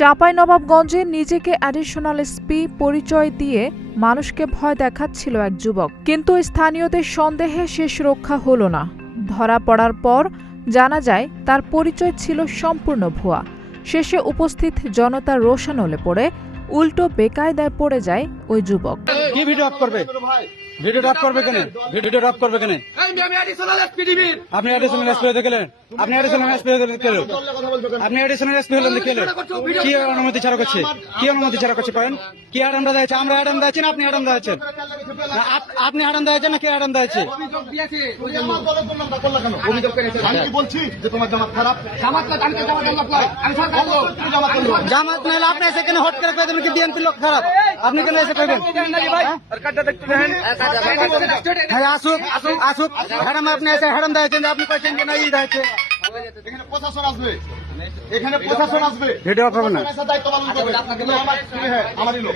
চাঁপাইনবাবগঞ্জে নিজেকে additional SP পরিচয় দিয়ে মানুষকে ভয় দেখাচ্ছিল এক যুবক, কিন্তু স্থানীয়দের সন্দেহে শেষ রক্ষা হলো না। ধরা পড়ার পর জানা যায় তার পরিচয় ছিল সম্পূর্ণ ভুয়া। শেষে উপস্থিত জনতা রোষানলে পড়ে উল্টো বেকায়দায় পড়ে যায় ওই যুবক। কি ভিডিও অফ করবে? ভিডিও অফ করবে কেন? ভিডিও অফ করবে কেন? আপনি অ্যাডিশনাল এসপি হতে গেলেন? আপনি অ্যাডিশনাল এসপি হতে গেলেন? আপনি অ্যাডিশনাল এসপি হলেন দেখে কি অনুমতি ছাড়া করছে? কি অনুমতি ছাড়া করছে করেন? কি আরাম দিয়েছে? আমরা আরাম দিয়েছি না আপনি আরাম দিয়েছেন? আপনি আরাম দিয়েছেন না কে আরাম দিয়েছে? আমি বলছি যে তোমার জামাত খারাপ, জামাত নাহলে আপনি এসে কেন হট করে দেবেন কি বিএনপি লোক খারাপ? আপনি কেন এসে করবেন? হ্যাঁ আসুক আসুক হ্যারাম আপনি এসে হ্যারাম দিয়েছেন, আপনি কইছেন কেন ই দিয়েছে? এখানে প্রশাসন আসবে, এখানে প্রশাসন আসবে, ভিডিও করবেন না। দায়িত্ব পালন করবে। আমারই লোক।